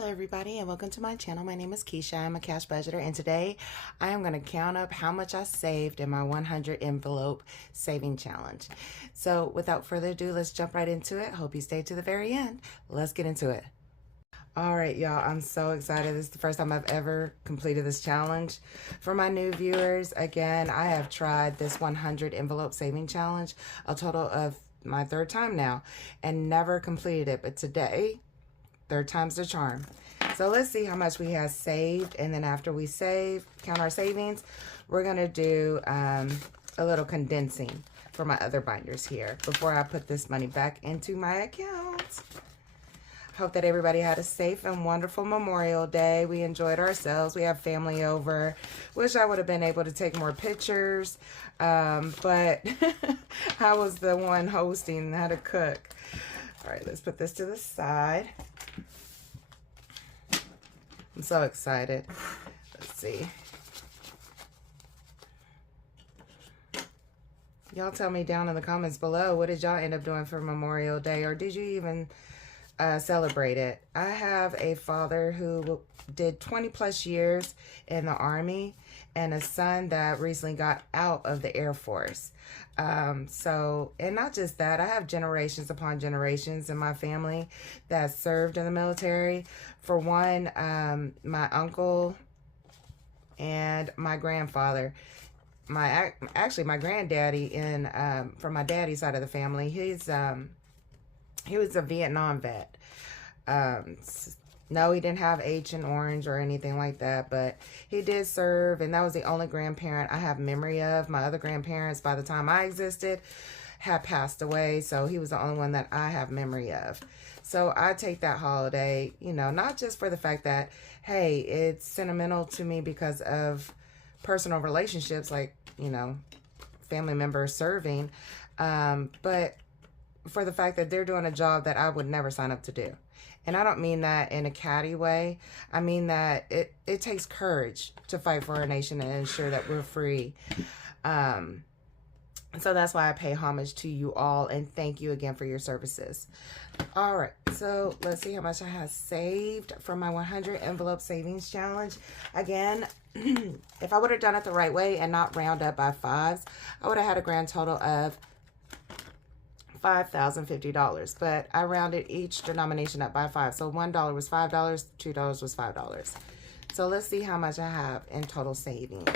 Hello everybody and welcome to my channel. My name is Kisha. I'm a cash budgeter and today I am going to count up how much I saved in my 100 envelope saving challenge. So without further ado, let's jump right into it. Hope you stay to the very end. Let's get into it. All right, y'all, I'm so excited. This is the first time I've ever completed this challenge. For my new viewers, again, I have tried this 100 envelope saving challenge a total of my third time now and never completed it. But today, third time's the charm. So let's see how much we have saved. And then after we count our savings, we're going to do a little condensing for my other binders here before I put this money back into my account. Hope that everybody had a safe and wonderful Memorial Day. We enjoyed ourselves. We have family over. Wish I would have been able to take more pictures, but I was the one hosting how to cook. All right, let's put this to the side. I'm so excited. Let's see. Y'all tell me down in the comments below, what did y'all end up doing for Memorial Day, or did you even celebrate it? I have a father who did 20 plus years in the Army and a son that recently got out of the Air Force. And not just that, I have generations upon generations in my family that served in the military. For one, my uncle and my grandfather, actually my granddaddy from my daddy's side of the family, he was a Vietnam vet. No, he didn't have H in orange or anything like that, but he did serve, and that was the only grandparent I have memory of. My other grandparents, by the time I existed, had passed away, so he was the only one that I have memory of. So I take that holiday, you know, not just for the fact that, hey, it's sentimental to me because of personal relationships, like, you know, family members serving, but for the fact that they're doing a job that I would never sign up to do. And I don't mean that in a catty way. I mean that it takes courage to fight for our nation and ensure that we're free. So that's why I pay homage to you all and thank you again for your services. All right, so let's see how much I have saved from my 100 envelope savings challenge. Again, if I would have done it the right way and not round up by fives, I would have had a grand total of $5,050, but I rounded each denomination up by 5. So $1 was $5, $2 was $5. So let's see how much I have in total savings.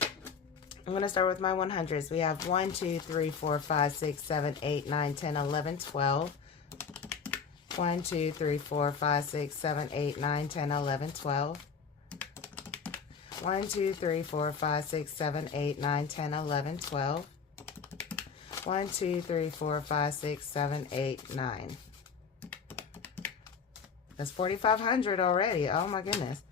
I'm going to start with my 100s. We have 1, 2, 3, 4, 5, 6, 7, 8, 9, 10, 11, 12. 1, 2, 3, 4, 5, 6, 7, 8, 9, 10, 11, 12. 1, 2, 3, 4, 5, 6, 7, 8, 9, 10, 11, 12. 1, 2, 3, 4, 5, 6, 7, 8, 9. That's 4,500 already. Oh my goodness.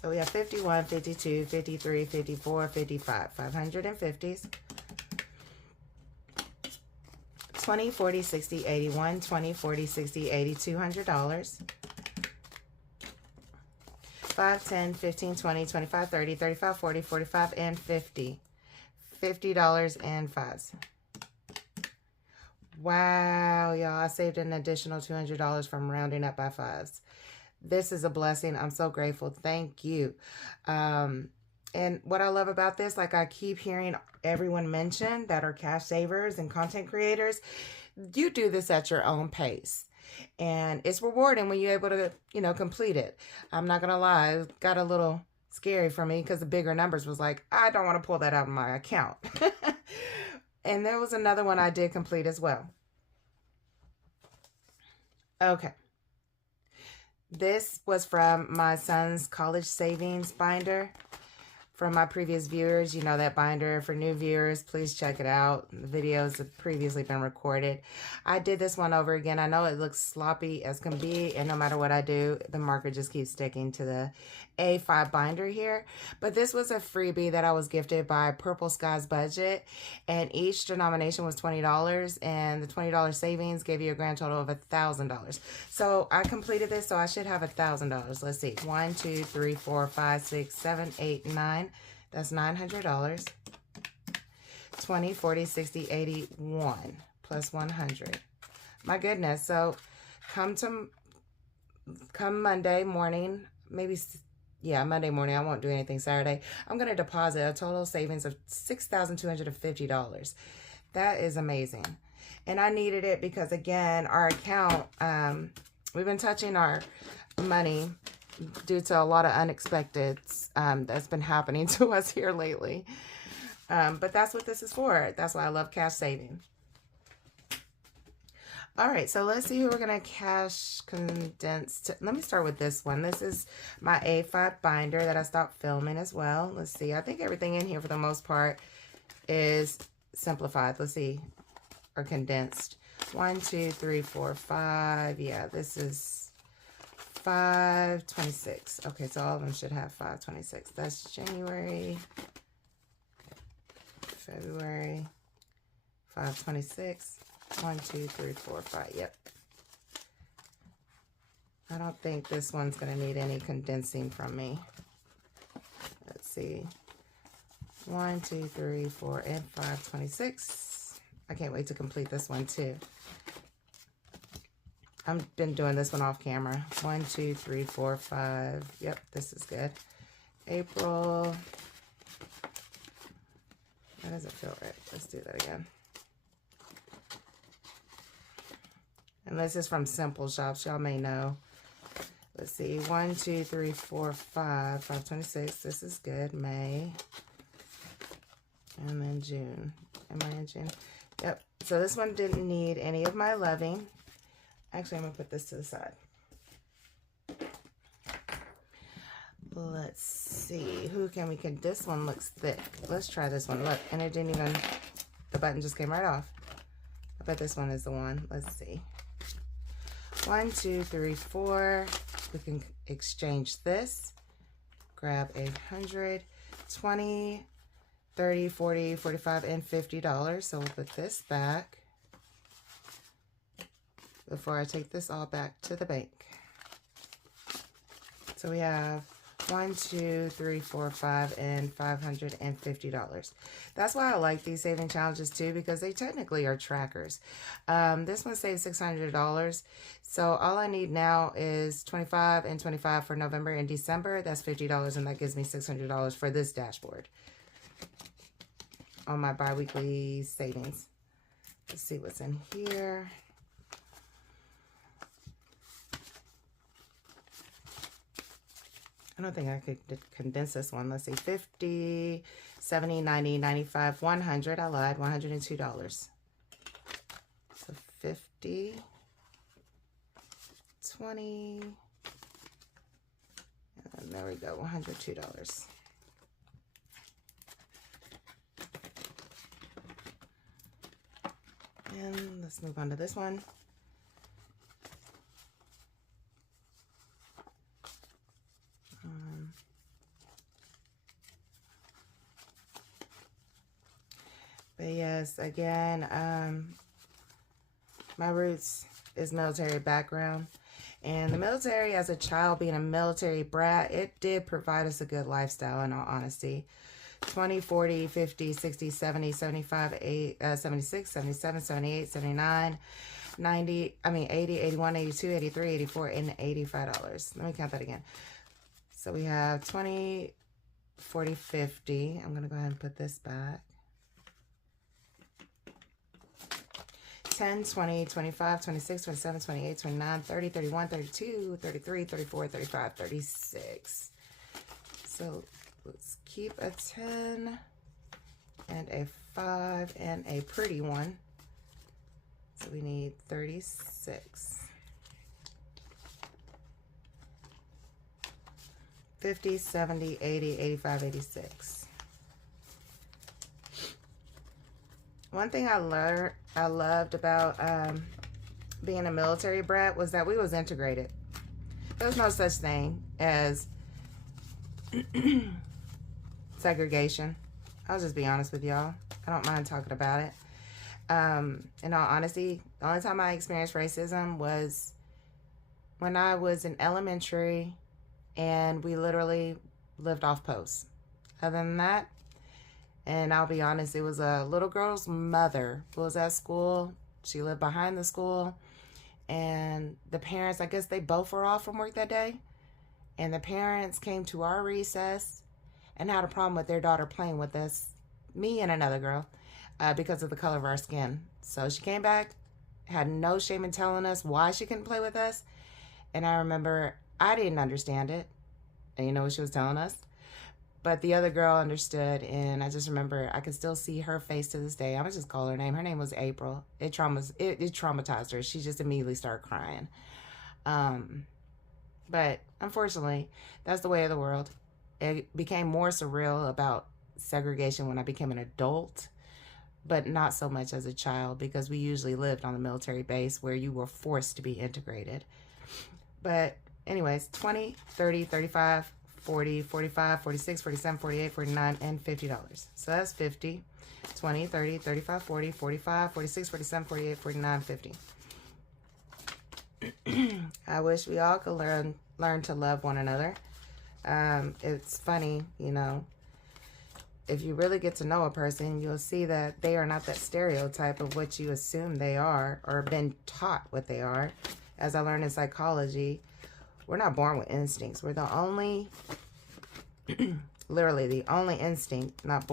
So we have 51, 52, 53, 54, 55. 550s. 20, 40, 60, 81. 20, 40, 60, 80. $200. 5, 10, 15, 20, 25, 30, 35, 40, 45, and 50. $50 and 5s. Wow, y'all, I saved an additional $200 from rounding up by 5s. This is a blessing. I'm so grateful. Thank you. And what I love about this, like I keep hearing everyone mention that are cash savers and content creators, you do this at your own pace. And it's rewarding when you're able to, you know, complete it. I'm not going to lie. It got a little scary for me because the bigger numbers was like, I don't want to pull that out of my account. And there was another one I did complete as well. Okay. This was from my son's college savings binder. From my previous viewers, you know that binder. For new viewers, please check it out. The videos have previously been recorded. I did this one over again. I know it looks sloppy as can be, and no matter what I do, the marker just keeps sticking to the A5 binder here. But this was a freebie that I was gifted by Purple Skies Budget, and each denomination was $20, and the $20 savings gave you a grand total of $1,000. So I completed this, so I should have $1,000. Let's see. 1, 2, 3, 4, 5, 6, 7, 8, 9. That's $900. 20, 40, 60, 81. plus 100. My goodness. So come Monday morning, maybe, yeah, Monday morning. I won't do anything Saturday. I'm going to deposit a total savings of $6,250. That is amazing. And I needed it because, again, our account, we've been touching our money due to a lot of unexpected that's been happening to us here lately. But that's what this is for. That's why I love cash saving. All right, so let's see who we're going to cash condense to. Let me start with this one. This is my A5 binder that I stopped filming as well. Let's see. I think everything in here for the most part is simplified. Let's see. Or condensed. 1, 2, 3, 4, 5. Yeah, this is 5/26. Okay, so all of them should have 5/26. That's January, February, 5/26. 1, 2, 3, 4, 5. Yep. I don't think this one's going to need any condensing from me. Let's see. 1, 2, 3, 4, and 5/26. I can't wait to complete this one too. I've been doing this one off camera. 1, 2, 3, 4, 5. Yep, this is good. April. That doesn't feel right. Let's do that again. And this is from Simple Shops. Y'all may know. Let's see. 1, 2, 3, 4, 5. 5/26. This is good. May. And then June. Am I in June? Yep. So this one didn't need any of my loving. Actually, I'm going to put this to the side. Let's see. Who can we can? This one looks thick. Let's try this one. Look. And it didn't even, the button just came right off. I bet this one is the one. Let's see. 1, 2, 3, 4. We can exchange this. Grab 100, 20, 30, 40, 45, and $50. So we'll put this back before I take this all back to the bank. So we have 1, 2, 3, 4, 5, and $550. That's why I like these saving challenges too, because they technically are trackers. This one saves $600. So all I need now is 25 and 25 for November and December. That's $50, and that gives me $600 for this dashboard on my bi-weekly savings. Let's see what's in here. I don't think I could condense this one. Let's see, 50, 70, 90, 95, 100. I lied, $102. So 50, 20, and there we go, $102. And let's move on to this one. But yes, again, my roots is military background. And the military, as a child, being a military brat, it did provide us a good lifestyle, in all honesty. 20, 40, 50, 60, 70, 75, 76, 77, 78, 79, 90, 80, 81, 82, 83, 84, and $85. Let me count that again. So we have 20, 40, 50. I'm going to go ahead and put this back. 10, 20, 25, 26, 27, 28, 29, 30, 31, 32, 33, 34, 35, 36. So let's keep a 10 and a 5 and a pretty one. So we need 36. 50, 70, 80, 85, 86. One thing I loved about being a military brat was that we was integrated. There's no such thing as segregation. I'll just be honest with y'all. I don't mind talking about it. In all honesty, the only time I experienced racism was when I was in elementary and we literally lived off post. Other than that, and I'll be honest, it was a little girl's mother who was at school She lived behind the school, and the parents, I guess they both were off from work that day, and the parents came to our recess and had a problem with their daughter playing with us, me and another girl, because of the color of our skin. So she came back, had no shame in telling us why she couldn't play with us. And I remember I didn't understand it. And you know what she was telling us? But the other girl understood, and I just remember I could still see her face to this day. I'm gonna just call her name. Her name was April. It traumatized her. She just immediately started crying. But unfortunately, that's the way of the world. It became more surreal about segregation when I became an adult, but not so much as a child, because we usually lived on the military base where you were forced to be integrated. But anyways, 20, 30, 35, 40, 45, 46, 47, 48, 49, and $50. So that's 50, 20, 30, 35, 40, 45, 46, 47, 48, 49, 50. I wish we all could learn to love one another. It's funny, you know, if you really get to know a person, you'll see that they are not that stereotype of what you assume they are or been taught what they are. As I learned in psychology, we're not born with instincts. We're the only, literally the only species not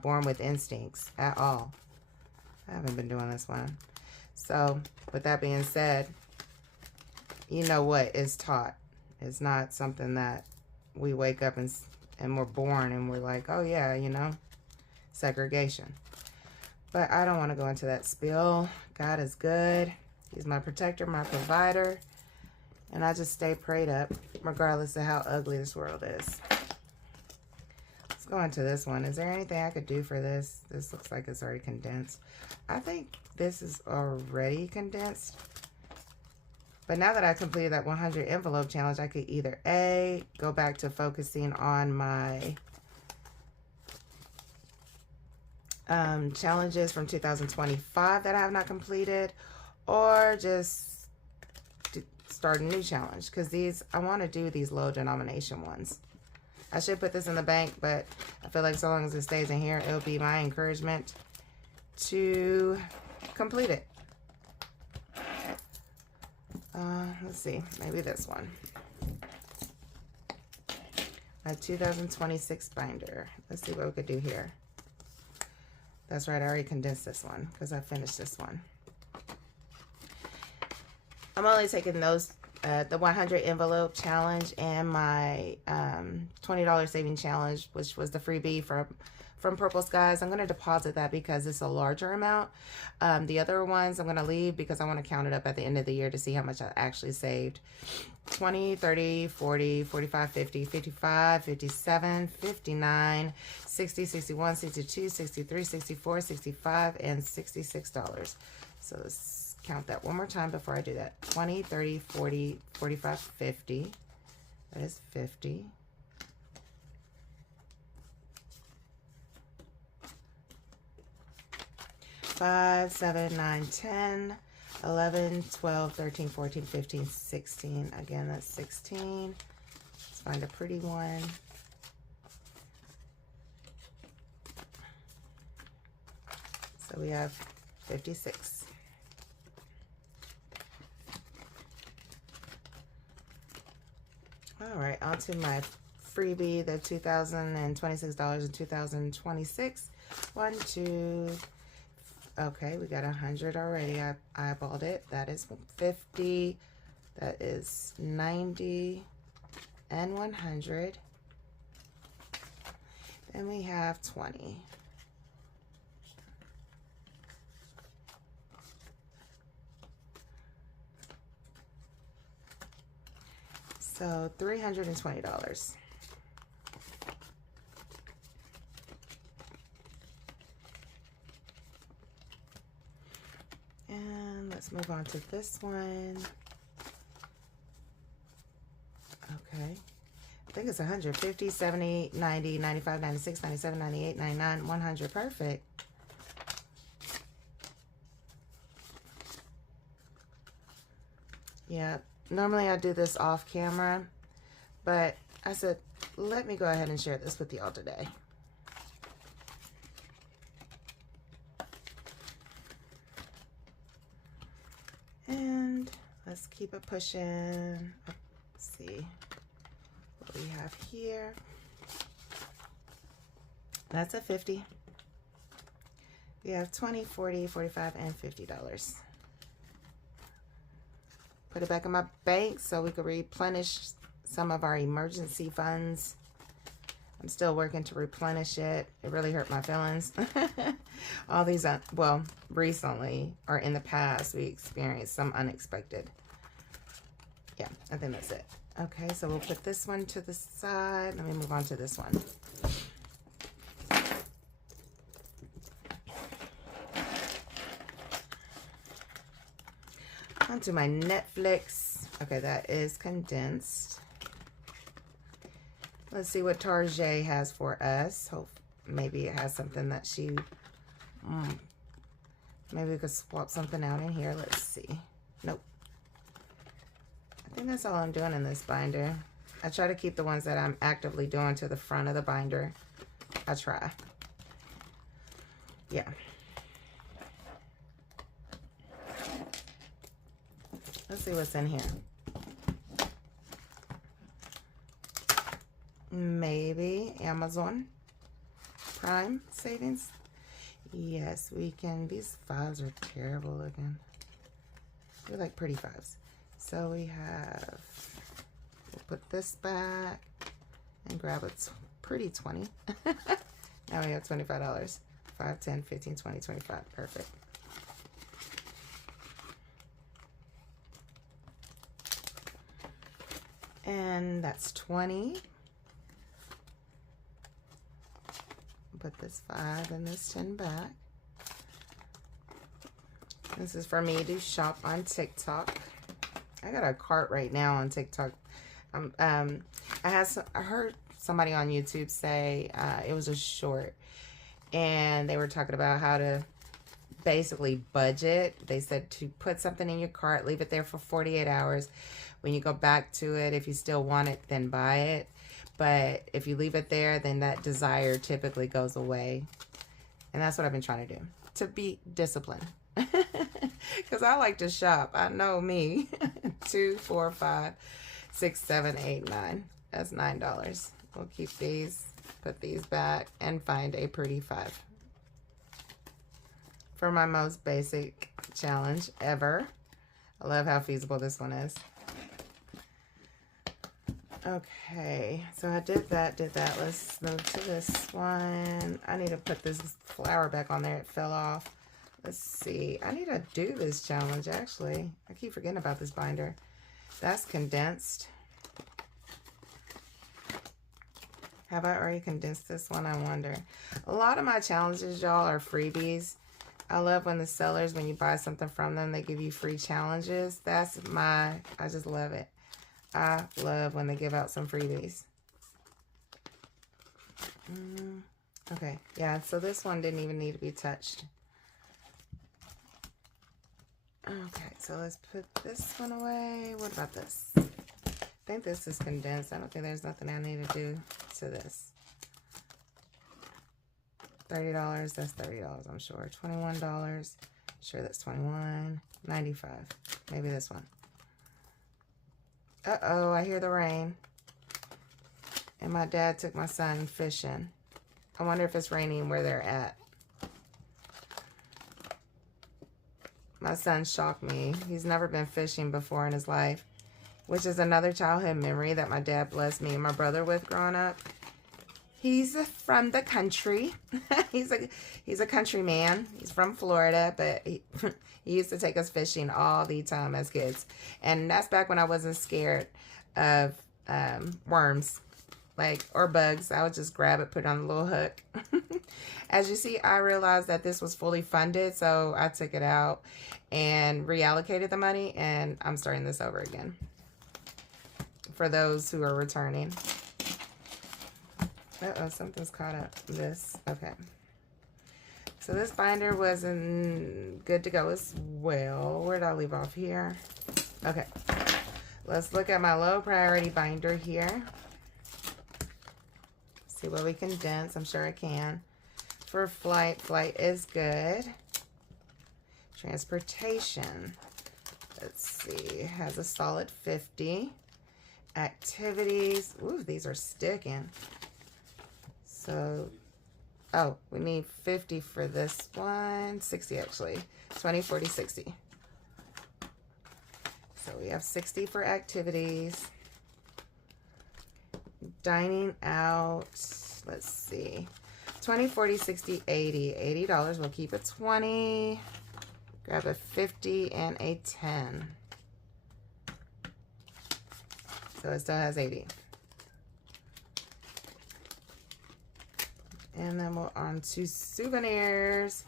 born with instincts at all. I haven't been doing this one. So, with that being said, you know what is taught. It's not something that we wake up and we're born and we're like, oh yeah, you know, segregation. But I don't want to go into that spiel. God is good. He's my protector, my provider. And I just stay prayed up, regardless of how ugly this world is. Let's go into this one. Is there anything I could do for this? This looks like it's already condensed. I think this is already condensed. But now that I completed that 100 envelope challenge, I could either A, go back to focusing on my challenges from 2025 that I have not completed, or just start a new challenge, because I want to do these low denomination ones. I should put this in the bank, but I feel like so long as it stays in here, it'll be my encouragement to complete it. Let's see, maybe this one. My 2026 binder. Let's see what we could do here. That's right, I already condensed this one because I finished this one. I'm only taking those, the 100 envelope challenge and my $20 saving challenge, which was the freebie from Purple Skies. I'm going to deposit that because it's a larger amount. The other ones I'm going to leave because I want to count it up at the end of the year to see how much I actually saved. 20, 30, 40, 45, 50, 55, 57, 59, 60, 61, 62, 63, 64, 65, and $66. So let's count that one more time before I do that. 20, 30, 40, 45, 50. That is 50. 5, 7, 9, 10, 11, 12, 13, 14, 15, 16. Again, that's 16. Let's find a pretty one. So we have 56. All right, on to my freebie, the $2,026 in 2026. 1, 2, okay, we got 100 already. I eyeballed it. That is 50. That is 90 and 100. Then we have 20. So $320. And let's move on to this one. Okay. I think it's 150, 70, 90, 95, 96, 97, 98, 99, 100. Perfect. Yeah, normally I do this off camera, but I said, let me go ahead and share this with y'all today. keep it pushing. Let's see what we have here. That's a 50. We have 20, 40, 45, and $50. Put it back in my bank so we could replenish some of our emergency funds. I'm still working to replenish it. It really hurt my feelings. All these, well, recently or in the past, we experienced some unexpected. Yeah, I think that's it. Okay, so we'll put this one to the side. Let me move on to this one. Onto my Netflix. Okay, that is condensed. Let's see what Tarjay has for us. Hope maybe it has something that she... maybe we could swap something out in here. Let's see. Nope. I think that's all I'm doing in this binder. I try to keep the ones that I'm actively doing to the front of the binder. I try. Yeah. Let's see what's in here. Maybe Amazon Prime savings. Yes, we can. These fives are terrible looking. They're like pretty fives. So we have, we'll put this back and grab a pretty 20. Now we have $25. 5, 10, 15, 20, 25. Perfect. And that's 20. Put this 5 and this 10 back. This is for me to shop on TikTok. I got a cart right now on TikTok. I heard somebody on YouTube say it was a short, and they were talking about how to basically budget. They said to put something in your cart, leave it there for 48 hours. When you go back to it, if you still want it, then buy it. But if you leave it there, then that desire typically goes away. And that's what I've been trying to do, to be disciplined. Because I like to shop. I know me. 2, 4, 5, 6, 7, 8, 9. That's $9. We'll keep these, put these back, and find a pretty 5. For my most basic challenge ever. I love how feasible this one is. Okay, so I did that. Let's move to this one. I need to put this flower back on there. It fell off. Let's see. I need to do this challenge, actually. I keep forgetting about this binder. That's condensed. Have I already condensed this one? I wonder. A lot of my challenges, y'all, are freebies. I love when the sellers, when you buy something from them, they give you free challenges. I just love it. I love when they give out some freebies. Okay, yeah, so this one didn't even need to be touched. Okay, so let's put this one away. What about this? I think this is condensed. I don't think there's nothing I need to do to this. $30, that's $30, I'm sure. $21, sure that's $21. $95, maybe this one. Uh-oh, I hear the rain. And my dad took my son fishing. I wonder if it's raining where they're at. My son shocked me. He's never been fishing before in his life, which is another childhood memory that my dad blessed me and my brother with growing up. He's from the country. He's a country man. He's from Florida, but he used to take us fishing all the time as kids. And that's back when I wasn't scared of worms, or bugs. I would just grab it, put it on a little hook. As you see, I realized that this was fully funded, so I took it out and reallocated the money, and I'm starting this over again for those who are returning. Uh-oh, something's caught up. Okay. So this binder wasn't good to go as well. Where did I leave off here? Okay. Let's look at my low priority binder here. See what we can condense. I'm sure I can. For flight is good. Transportation. Let's see, it has a solid 50. Activities, ooh, these are sticking. So, oh, we need 50 for this one, 60 actually, 20, 40, 60. So we have 60 for activities. Dining out, let's see, 20, 40, 60, 80. $80, we'll keep it 20. Grab a 50 and a 10. So it still has 80. And then we're on to souvenirs.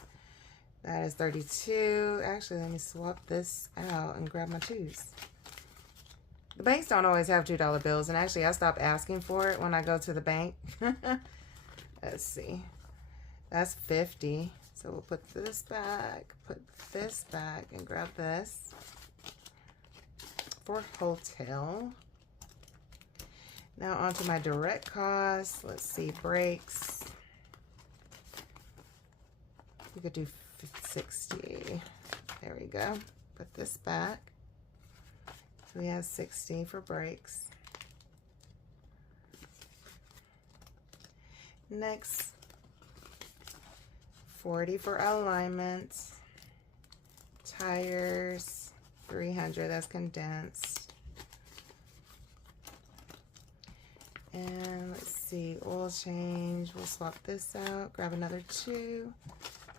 That is 32. Actually, let me swap this out and grab my 2s. The banks don't always have $2 bills, and actually I stopped asking for it when I go to the bank. Let's see. That's 50. So we'll put this back, and grab this for hotel. Now onto my direct costs. Let's see, breaks. We could do 60. There we go. Put this back. So we have 60 for breaks. Next, 40 for alignment. Tires, 300, that's condensed. And let's see, oil change, we'll swap this out, grab another 2.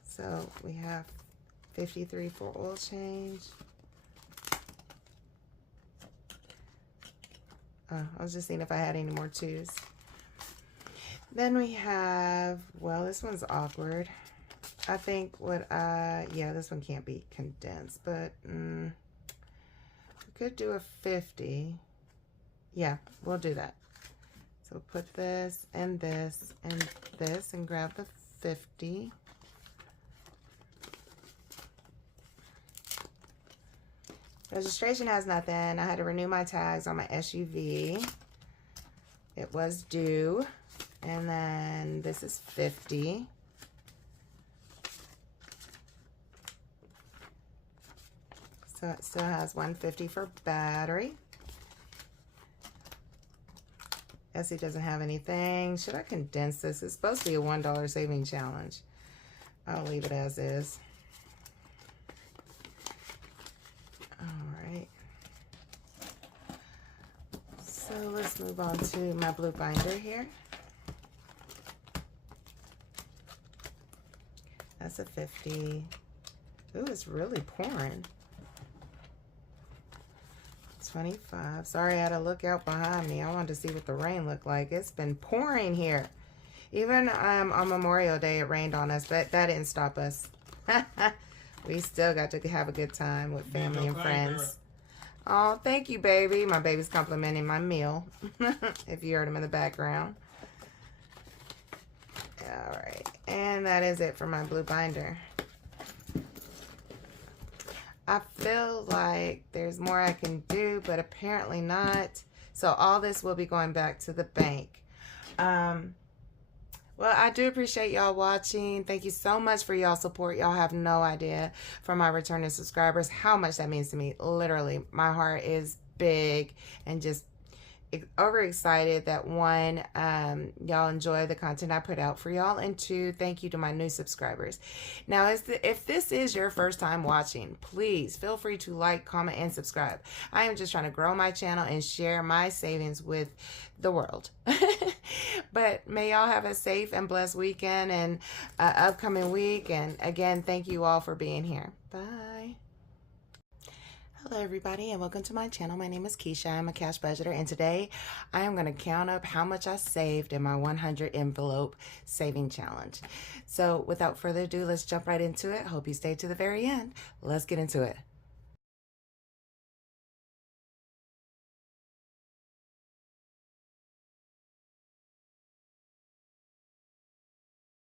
So we have 53 for oil change. I was just seeing if I had any more 2s. Then we have, well, this one's awkward. I think yeah, this one can't be condensed, but we could do a 50. Yeah, we'll do that. So put this and this and this and grab the 50. Registration has nothing. I had to renew my tags on my SUV. It was due. And then this is 50. So it still has 150 for battery. Essie doesn't have anything. Should I condense this? It's supposed to be a $1 saving challenge. I'll leave it as is. All right. So let's move on to my blue binder here. That's a 50. Ooh, it's really pouring. 25. Sorry, I had to look out behind me. I wanted to see what the rain looked like. It's been pouring here. Even on Memorial Day, it rained on us, but that didn't stop us. We still got to have a good time with family and friends. Oh, thank you, baby. My baby's complimenting my meal, if you heard him in the background. All right, and that is it for my blue binder. I feel like there's more I can do, but apparently not. So all this will be going back to the bank. Well, I do appreciate y'all watching. Thank you so much for y'all support. Y'all have no idea, from my returning subscribers, how much that means to me. Literally, my heart is big and just overexcited that one, y'all enjoy the content I put out for y'all, and two, thank you to my new subscribers. Now, if this is your first time watching, please feel free to like, comment, and subscribe. I am just trying to grow my channel and share my savings with the world. But may y'all have a safe and blessed weekend and upcoming week, and again, thank you all for being here. Bye. Hello everybody, and welcome to my channel. My name is Kisha. I'm a cash budgeter, and today I am going to count up how much I saved in my 100 envelope saving challenge. So without further ado, let's jump right into it. Hope you stay to the very end. Let's get into it.